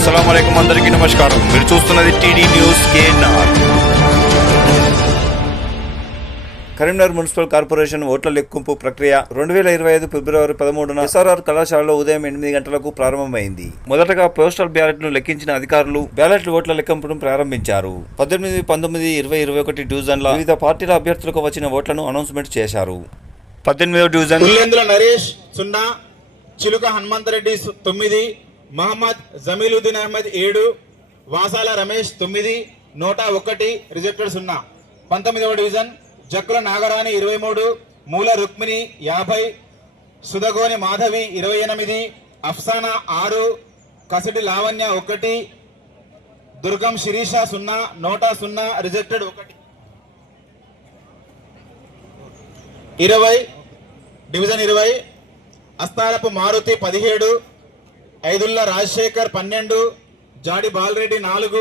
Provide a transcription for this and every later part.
అస్సలాముఅలైకుం అందరికీ నమస్కారం. మీరు చూస్తున్నది TD news KNR. Karimnagar municipal corporation ఓట్ల లెక్కింపు ప్రక్రియ 2025 ఫిబ్రవరి 13న ఎస్ఆర్ఆర్ కళాశాలలో ఉదయం 8 గంటలకు ప్రారంభమైంది. మొదటగా పోస్టల్ బ్యాలెట్ను లెక్కించిన అధికారులు బ్యాలెట్ల ఓట్ల లెక్కింపును ప్రారంభించారు. 18, 19, 20, 21 డివిజన్ల వివిధ పార్టీల అభ్యర్థులకు వచ్చిన ఓట్లను అనౌన్స్మెంట్ చేశారు. 18వ డివిజన్ పుల్లెందుల నరేష్ 0, చిలుక హనుమంతరెడ్డి 9, మహమ్మద్ జమీలుద్దీన్ అహ్మద్ 7, వాసాల రమేష్ 9, నోటా 1, రిజెక్టెడ్ 0. 19వ డివిజన్ జక్కుల నాగరాణి 23, మూల రుక్మిణి 50, సుధగోని మాధవి 28, అఫ్సానా 6, కసటి లావణ్య 1, దుర్గం శిరీష 0, నోటా 0, రిజెక్టెడ్ 1. 20 డివిజన్ 20 అస్తారపు మారుతి 17, ఐదుల్లా రాజశేఖర్ 12, జాడి బాలరెడ్డి 4,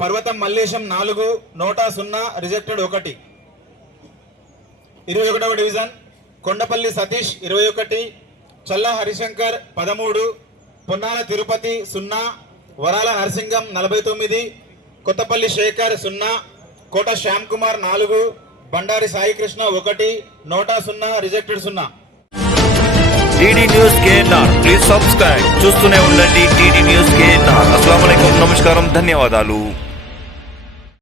పర్వతం మల్లేశం 4, నోటా 0, రిజెక్టెడ్ 1. 21వ డివిజన్ కొండపల్లి సతీష్ 21, చల్లా హరిశంకర్ 13, పొన్నాల తిరుపతి 0, వరాల నరసింగం 49, కొత్తపల్లి శేఖర్ 0, కోట శ్యామ్ కుమార్ 4, బండారి సాయికృష్ణ 1, నోటా 0, rejected 0. TD news KNR. Please subscribe. చూస్తూనే ఉండండి టీడీ న్యూస్ కేఎన్ఆర్. అస్సలాముఅలైకుం, నమస్కారం, ధన్యవాదాలు.